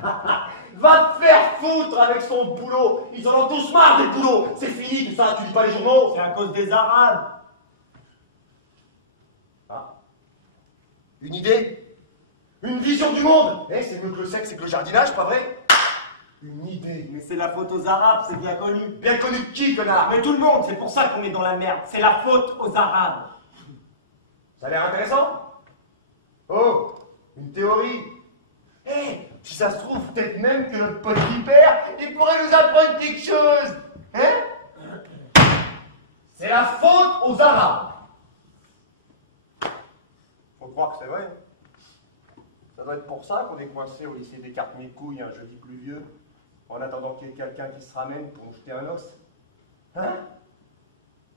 Va te faire foutre avec son boulot. Ils en ont tous marre des boulots. C'est fini tout ça, tu lis pas les journaux. C'est à cause des Arabes. Ah. Une idée? Une vision du monde? Eh, c'est mieux que le sexe et que le jardinage, pas vrai? Une idée. Mais c'est la faute aux Arabes, c'est bien connu. Bien connu de qui, connard? Mais tout le monde, c'est pour ça qu'on est dans la merde. C'est la faute aux Arabes. Ça a l'air intéressant? Oh, une théorie. Eh, si ça se trouve, peut-être même que notre pote Vipère, il pourrait nous apprendre quelque chose. Hein? C'est la faute aux Arabes. Faut croire que c'est vrai. Ça doit être pour ça qu'on est coincé au lycée Descartes mes couilles un jeudi pluvieux, en attendant qu'il y ait quelqu'un qui se ramène pour nous jeter un os. Hein?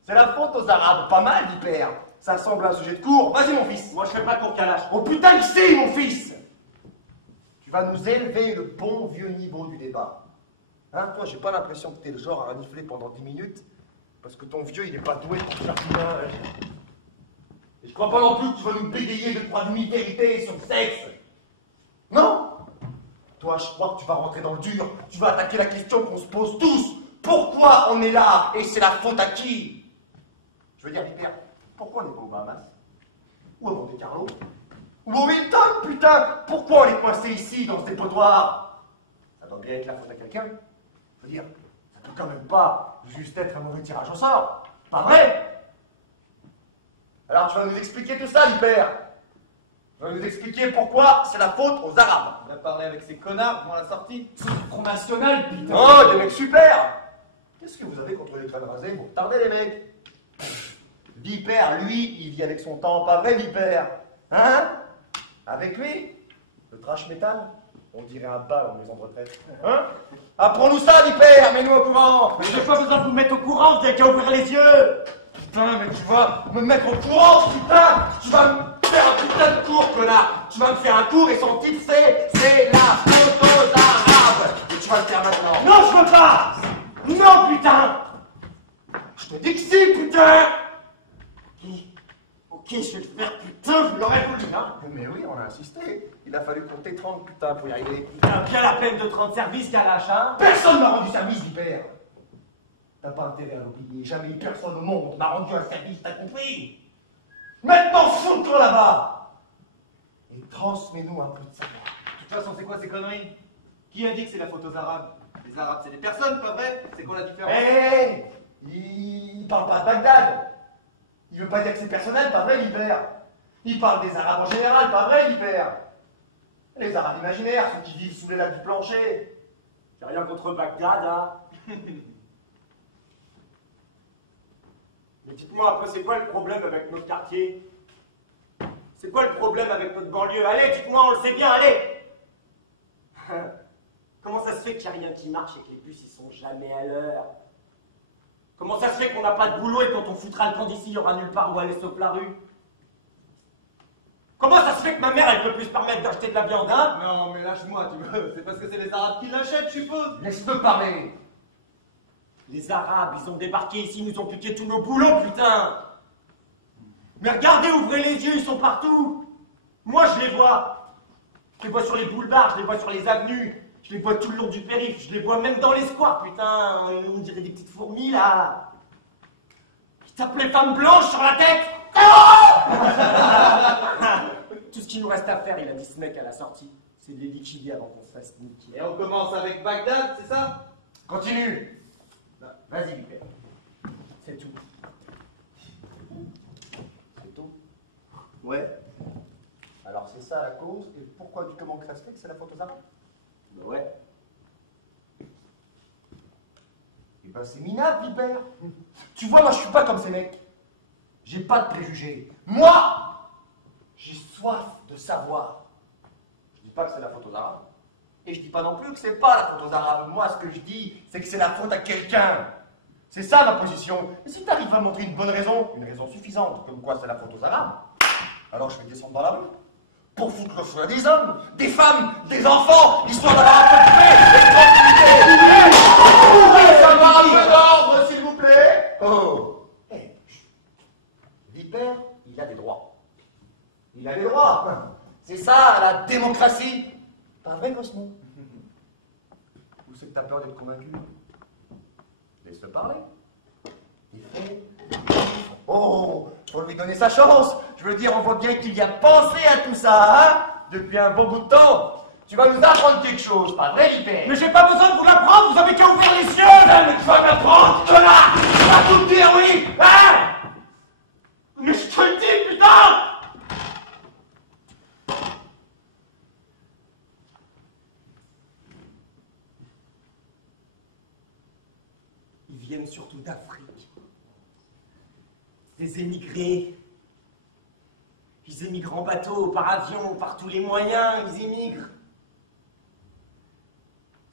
C'est la faute aux Arabes, pas mal, Vipère. Ça semble un sujet de cours. Vas-y, mon fils. Moi, je fais pas court calage. Oh putain que si, mon fils! Tu vas nous élever le bon vieux niveau du débat. Hein, toi, j'ai pas l'impression que t'es le genre à renifler pendant 10 minutes, parce que ton vieux, il est pas doué pour le jardinage. Et je crois pas non plus que tu vas nous bégayer de trois demi-vérités sur le sexe. Non! Toi, je crois que tu vas rentrer dans le dur. Tu vas attaquer la question qu'on se pose tous. Pourquoi on est là? Et c'est la faute à qui? Je veux dire, Vipère, pourquoi on n'est pas au Bahamas? Ou à Monte Carlo? Ou au Hilton, putain! Pourquoi on est coincé ici, dans ce dépotoir? Ça doit bien être la faute à quelqu'un. Je veux dire, ça peut quand même pas juste être un mauvais tirage au sort. Pas vrai? Alors tu vas nous expliquer tout ça, Vipère. Tu vas nous expliquer pourquoi c'est la faute aux Arabes. On va parler avec ces connards devant la sortie. Front National, putain. Oh, des mecs super! Qu'est-ce que vous avez contre les crânes rasés? Vous retardez, les mecs. Vipère, lui, il vit avec son temps, pas vrai, Vipère? Hein? Avec lui? Le trash metal? On dirait un bal en maison de retraite. Hein? Apprends-nous ça, Vipère, mets-nous au courant! Mais j'ai pas besoin de vous mettre au courant, vous avez qu'à ouvrir les yeux. Putain, mais tu vas me mettre au courant, putain! Tu vas me faire un putain de cours, connard! Tu vas me faire un cours et son titre c'est la faute aux Arabes! Et tu vas le faire maintenant! Non, je veux pas. Non, putain. Je te dis que si, putain! Ok, je vais le faire, putain, vous l'aurez voulu, hein. Mais oui, on a insisté. Il a fallu compter 30 putain pour y arriver. T'as bien la peine de te rendre service, Kalash, hein. Personne m'a rendu service, Vipère! T'as pas intérêt à l'oublier. Jamais personne au monde m'a rendu un service, t'as compris? Maintenant, fous-toi là-bas! Et transmets-nous un peu de savoir. De toute façon, c'est quoi ces conneries? Qui a dit que c'est la faute aux Arabes? Les Arabes, c'est des personnes, pas vrai? C'est quoi la différence? Hé! Il parle pas de Bagdad! Il veut pas dire que c'est personnel, pas vrai, Vipère? Il parle des Arabes en général, pas vrai, Vipère? Les Arabes imaginaires, ceux qui vivent sous les lacs du plancher. J'ai rien contre Bagdad, hein. Mais dites-moi un peu, c'est quoi le problème avec notre quartier? C'est quoi le problème avec notre banlieue? Allez, dites-moi, on le sait bien, allez. Comment ça se fait qu'il n'y a rien qui marche et que les bus ils sont jamais à l'heure? Comment ça se fait qu'on n'a pas de boulot et quand on foutra le camp d'ici, il n'y aura nulle part où aller sauf la rue? Comment ça se fait que ma mère elle peut plus se permettre d'acheter de la viande, hein? Non, mais lâche-moi, tu veux. C'est parce que c'est les Arabes qui l'achètent, je suppose. Laisse-le parler! Les Arabes, ils ont débarqué ici, ils nous ont piqué tous nos boulots, putain! Mais regardez, ouvrez les yeux, ils sont partout! Moi, je les vois! Je les vois sur les boulevards, je les vois sur les avenues, je les vois tout le long du périph', je les vois même dans les squares, putain! On dirait des petites fourmis, là! Qui tapent les femmes blanches sur la tête! Tout ce qu'il nous reste à faire, il a dit ce mec à la sortie, c'est de les liquider avant qu'on se fasse niquer. Et on commence avec Bagdad, c'est ça? Continue! Vas-y, Vipère. C'est tout. C'est tout? Ouais. Alors c'est ça la cause, et pourquoi du comment que ça se fait que c'est la faute aux Arabes? Bah ouais. Eh ben c'est minable, Vipère. Tu vois, moi je suis pas comme ces mecs. J'ai pas de préjugés. Moi, j'ai soif de savoir. Je dis pas que c'est la faute aux Arabes. Et je dis pas non plus que c'est pas la faute aux Arabes. Moi, ce que je dis, c'est que c'est la faute à quelqu'un. C'est ça ma position. Et si t'arrives à montrer une bonne raison, une raison suffisante, comme quoi c'est la faute aux Arabes, alors je vais descendre dans la rue. Pour foutre le feu à des hommes, des femmes, des enfants, histoire d'avoir un peu de paix et de tranquillité. Vous pouvez avoir un peu d'ordre, s'il vous plaît? Oh. Eh, Vipère, il a des droits. Il a des droits. C'est ça, la démocratie. Pas vrai, Cosmo? que t'as peur d'être convaincu? Laisse-le parler. Il fait... Oh, faut lui donner sa chance. Je veux dire, on voit bien qu'il y a pensé à tout ça, hein? Depuis un bon bout de temps. Tu vas nous apprendre quelque chose, pas vrai, Libère? Mais j'ai pas besoin de vous l'apprendre, vous avez qu'à ouvrir les yeux! Mais tu vas m'apprendre, connard! Tu vas tout me dire, oui! Hein? Mais je te le dis, putain! Ils viennent surtout d'Afrique. Des émigrés. Ils émigrent en bateau, par avion, par tous les moyens, ils émigrent.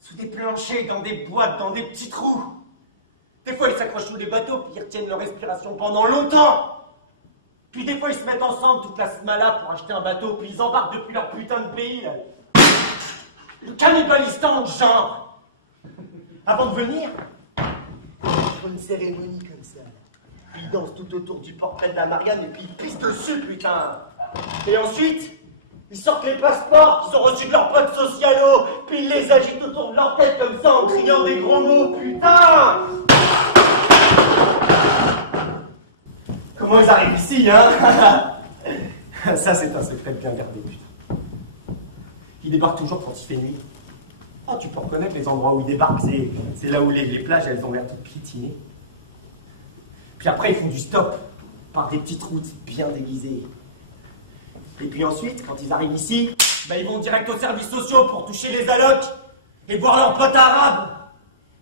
Sous des planchers, dans des boîtes, dans des petits trous. Des fois, ils s'accrochent sous les bateaux, puis ils retiennent leur respiration pendant longtemps. Puis des fois, ils se mettent ensemble, toute la smala, pour acheter un bateau, puis ils embarquent depuis leur putain de pays, là. Le cannibalistan, genre. Avant de venir, ils font une cérémonie comme ça. Ils dansent tout autour du portrait de la Marianne, et puis ils pissent dessus, putain. Et ensuite... ils sortent les passeports qu'ils ont reçus de leurs potes socialos, puis ils les agitent autour de leur tête comme ça en criant des gros mots, putain! Comment ils arrivent ici, hein? Ça, c'est un secret bien gardé, putain. Ils débarquent toujours quand il fait nuit. Ah, tu peux reconnaître les endroits où ils débarquent, c'est là où les plages, elles ont l'air toutes piétinées. Puis après, ils font du stop, par des petites routes bien déguisées. Et puis ensuite, quand ils arrivent ici, ils vont direct aux services sociaux pour toucher les allocs et voir leurs potes arabes.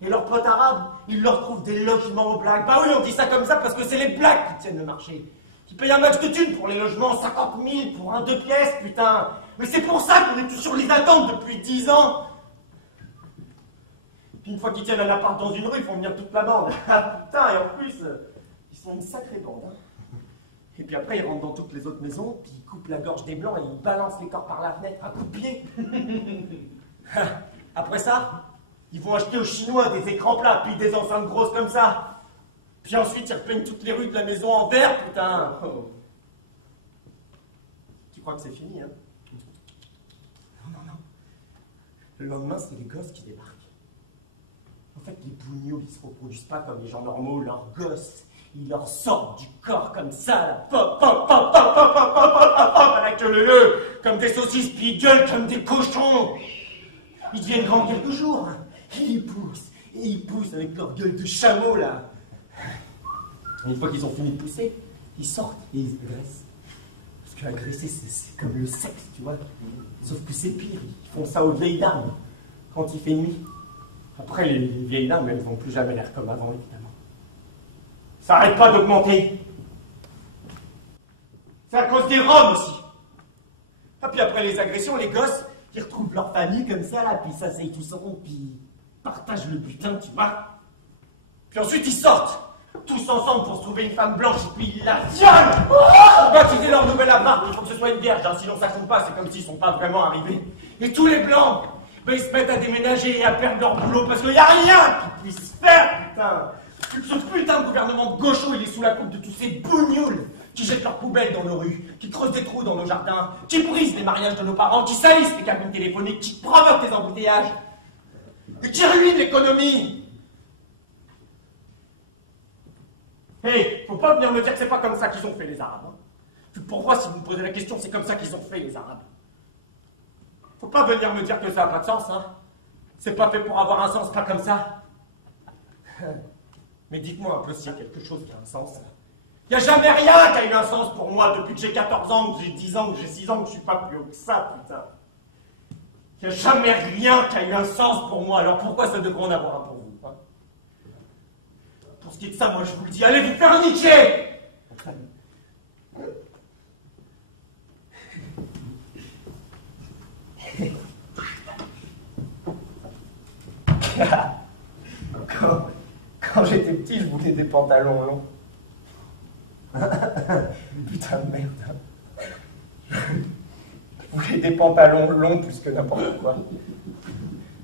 Et leurs potes arabes, ils leur trouvent des logements aux blacks. Bah oui, on dit ça comme ça parce que c'est les blacks qui tiennent le marché. Qui payent un max de thunes pour les logements, 50 000 pour un 2 pièces, putain. Mais c'est pour ça qu'on est tous sur les attentes depuis 10 ans. Puis une fois qu'ils tiennent un appart dans une rue, ils font venir toute la bande. Putain, et en plus, ils sont une sacrée bande, hein. Et puis après, ils rentrent dans toutes les autres maisons, puis ils coupent la gorge des blancs et ils balancent les corps par la fenêtre à coups de pied. Après ça, ils vont acheter aux Chinois des écrans plats, puis des enceintes grosses comme ça. Puis ensuite, ils repeignent toutes les rues de la maison en vert, putain. Oh. Tu crois que c'est fini, hein? Non, non, non. Le lendemain, c'est les gosses qui débarquent. En fait, les bougnoules, ils se reproduisent pas comme les gens normaux, leurs gosses. Ils leur sortent du corps comme ça, là, pop, pop, pop, pop, pop, pop, pop, pop, pop, pop, à la queue leu, comme des saucisses, puis ils gueulent comme des cochons. Ils deviennent grands quelques jours, hein. Et ils poussent avec leur gueule de chameau, là. Et une fois qu'ils ont fini de pousser, ils sortent et ils agressent. Parce qu'agresser, c'est comme le sexe, tu vois. Sauf que c'est pire, ils font ça aux vieilles dames, quand il fait nuit. Après, les vieilles dames, elles n'ont plus jamais l'air comme avant, évidemment. Ça n'arrête pas d'augmenter. C'est à cause des Roms aussi. Ah, puis après les agressions, les gosses, ils retrouvent leur famille comme ça, là, puis ça s'asseyent tous ensemble, puis ils partagent le butin, tu vois. Puis ensuite, ils sortent, tous ensemble pour se trouver une femme blanche, et puis ils la violent pour baptiser leur nouvel appart. Il faut que ce soit une vierge, hein, sinon ça compte pas, c'est comme s'ils sont pas vraiment arrivés. Et tous les blancs, ils se mettent à déménager et à perdre leur boulot, parce qu'il n'y a rien qu'ils puissent faire, putain. Ce putain de gouvernement de gaucho, il est sous la coupe de tous ces bougnoules qui jettent leurs poubelles dans nos rues, qui creusent des trous dans nos jardins, qui brisent les mariages de nos parents, qui salissent les cabines téléphoniques, qui provoquent les embouteillages, et qui ruinent l'économie. Hé, faut pas venir me dire que c'est pas comme ça qu'ils ont fait les Arabes. Hein. Pour moi, si vous me posez la question, c'est comme ça qu'ils ont fait les Arabes. Faut pas venir me dire que ça n'a pas de sens, hein. C'est pas fait pour avoir un sens, pas comme ça. Mais dites-moi un peu s'il y a quelque chose qui a un sens. Il n'y a jamais rien qui a eu un sens pour moi depuis que j'ai 14 ans, que j'ai 10 ans, que j'ai 6 ans, que je suis pas plus haut que ça, putain. Il n'y a jamais rien qui a eu un sens pour moi, alors pourquoi ça devrait en avoir un pour vous, hein? Pour ce qui est de ça, moi je vous le dis, allez vous faire niquer! Quand j'étais petit, je voulais des pantalons longs. Putain de merde. Je voulais des pantalons longs plus que n'importe quoi.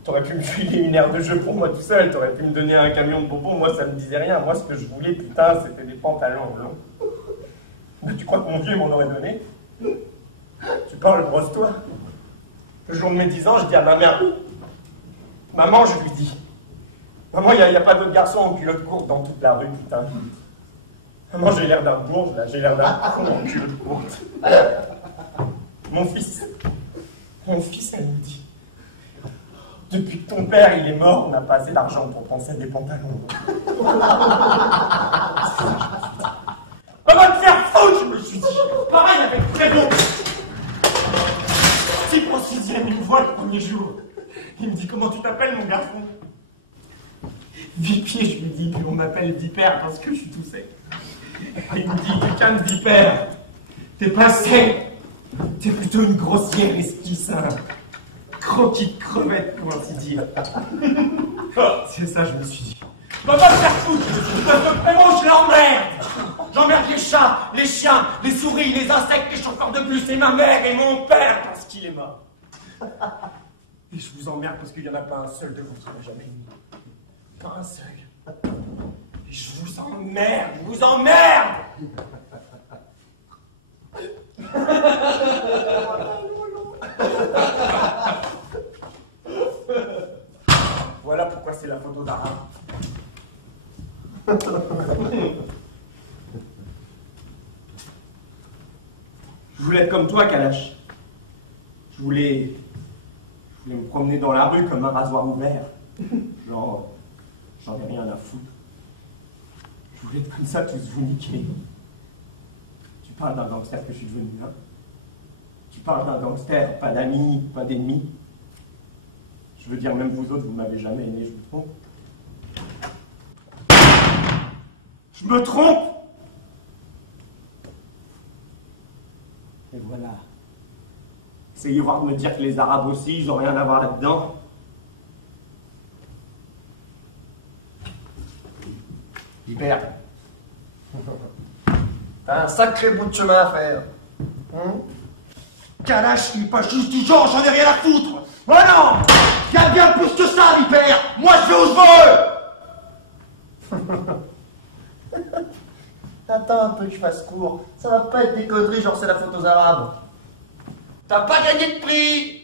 T'aurais pu me filer une aire de jeu pour moi tout seul, t'aurais pu me donner un camion de bonbons, moi ça me disait rien. Moi ce que je voulais, putain, c'était des pantalons longs. Mais tu crois que mon Dieu m'en aurait donné? Tu parles, brosse-toi. Le jour de mes 10 ans, je dis à ma mère, maman, je lui dis, Bah, moi, y a pas d'autres garçons en culotte courte dans toute la rue, putain. Moi, j'ai l'air d'un bourge, là, j'ai l'air d'un con en culotte courte. Mon fils, elle me dit, depuis que ton père, il est mort, on n'a pas assez d'argent pour penser des pantalons. On va me faire foutre, je me suis dit. Pareil avec Prénom. 6 pour 6e, il me voit le premier jour. Il me dit, comment tu t'appelles, mon garçon? Vipier, je lui dis, puis on m'appelle Vipère parce que je suis tout sec. Il me dit, putain de Vipère, t'es pas sec, t'es plutôt une grossière esquisse, un croquis de crevette, pour ainsi dire. C'est ça, je me suis dit. Va pas me faire foutre, parce que vraiment je l'emmerde. J'emmerde les chats, les chiens, les souris, les insectes, les chauffeurs de bus, et ma mère et mon père parce qu'il est mort. Et je vous emmerde parce qu'il n'y en a pas un seul de vous qui m'a jamais aimé. Pas un seul. Et je vous emmerde, je vous emmerde. Voilà pourquoi c'est la photo d'Ara. Je voulais être comme toi, Kalash. Je voulais me promener dans la rue comme un rasoir ouvert. Genre, j'en ai rien à foutre. Je voulais être comme ça, tous vous niquer. Tu parles d'un gangster que je suis devenu, hein? Tu parles d'un gangster, pas d'amis, pas d'ennemis. Je veux dire, même vous autres, vous m'avez jamais aimé, je me trompe. Je me trompe! Et voilà. Essayez voir de me dire que les Arabes aussi, ils ont rien à voir là-dedans. Hyper. T'as un sacré bout de chemin à faire. Kalash, il est pas juste du genre, j'en ai rien à foutre! Oh non! Il y a bien plus que ça, Hyper! Moi, je vais où je veux! T'attends un peu que je fasse court. Ça va pas être des conneries, genre c'est la photo arabe. T'as pas gagné de prix!